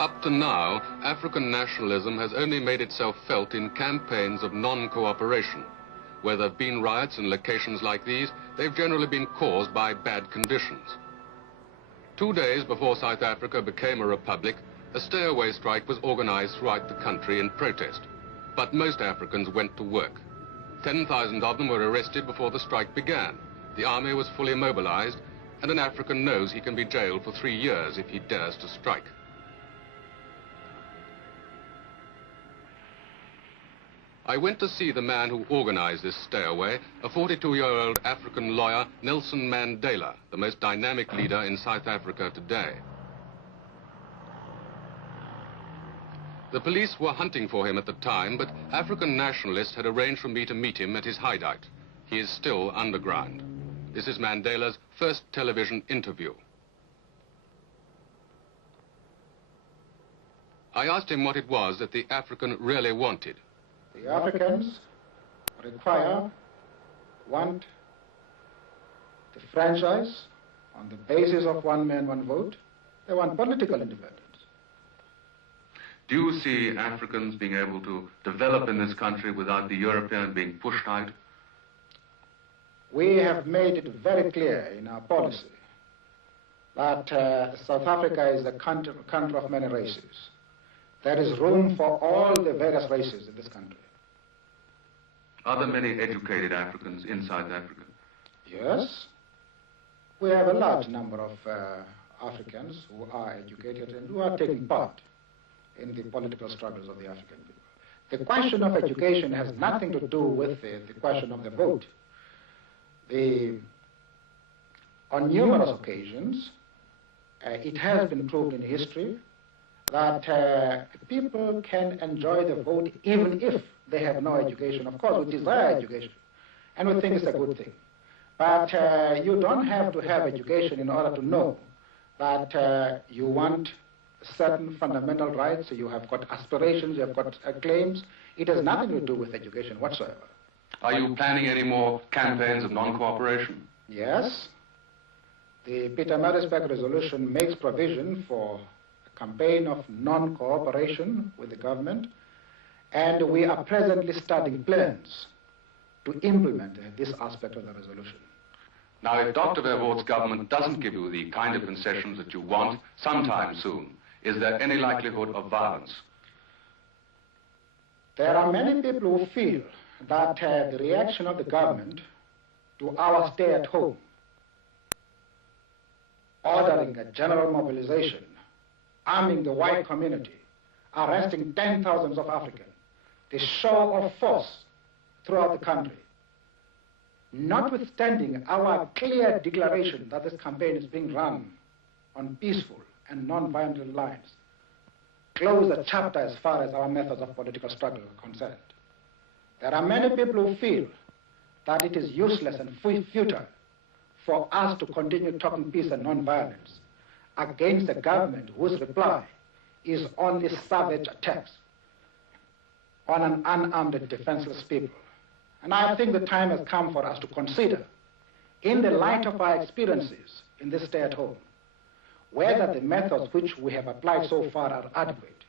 Up to now, African nationalism has only made itself felt in campaigns of non-cooperation. Where there have been riots in locations like these, they've generally been caused by bad conditions. 2 days before South Africa became a republic, a stay-away strike was organized throughout the country in protest. But most Africans went to work. 10,000 of them were arrested before the strike began. The army was fully mobilized, and an African knows he can be jailed for 3 years if he dares to strike. I went to see the man who organized this stay-away, a 42-year-old African lawyer, Nelson Mandela, the most dynamic leader in South Africa today. The police were hunting for him at the time, but African nationalists had arranged for me to meet him at his hideout. He is still underground. This is Mandela's first television interview. I asked him what it was that the African really wanted. The Africans want the franchise on the basis of one man, one vote. They want political independence. Do you see Africans being able to develop in this country without the European being pushed out? We have made it very clear in our policy that South Africa is a country of many races. There is room for all the various races in this country. Are there many educated Africans in South Africa? Yes. We have a large number of Africans who are educated and who are taking part in the political struggles of the African people. The question of education has nothing to do with the question of the vote. On numerous occasions, it has been proved in history that people can enjoy the vote even if they have no education. Of course, we desire education, and we think it's a good thing. But you don't have to have education in order to know that you want certain fundamental rights, you have got aspirations, you have got claims. It has nothing to do with education whatsoever. Are you planning any more campaigns of non-cooperation? Yes. The Pietermaritzburg resolution makes provision for a campaign of non-cooperation with the government, and we are presently studying plans to implement this aspect of the resolution. Now, if Dr. Verwoerd's government doesn't give you the kind of concessions that you want sometime soon, is there any likelihood of violence? There are many people who feel that the reaction of the government to our stay at home, ordering a general mobilization, arming the white community, arresting 10,000s of Africans, the show of force throughout the country, notwithstanding our clear declaration that this campaign is being run on peaceful and non-violent lines, close the chapter as far as our methods of political struggle are concerned. There are many people who feel that it is useless and futile for us to continue talking peace and non-violence against a government whose reply is only savage attacks on an unarmed and defenseless people. And I think the time has come for us to consider, in the light of our experiences in this stay at home, whether the methods which we have applied so far are adequate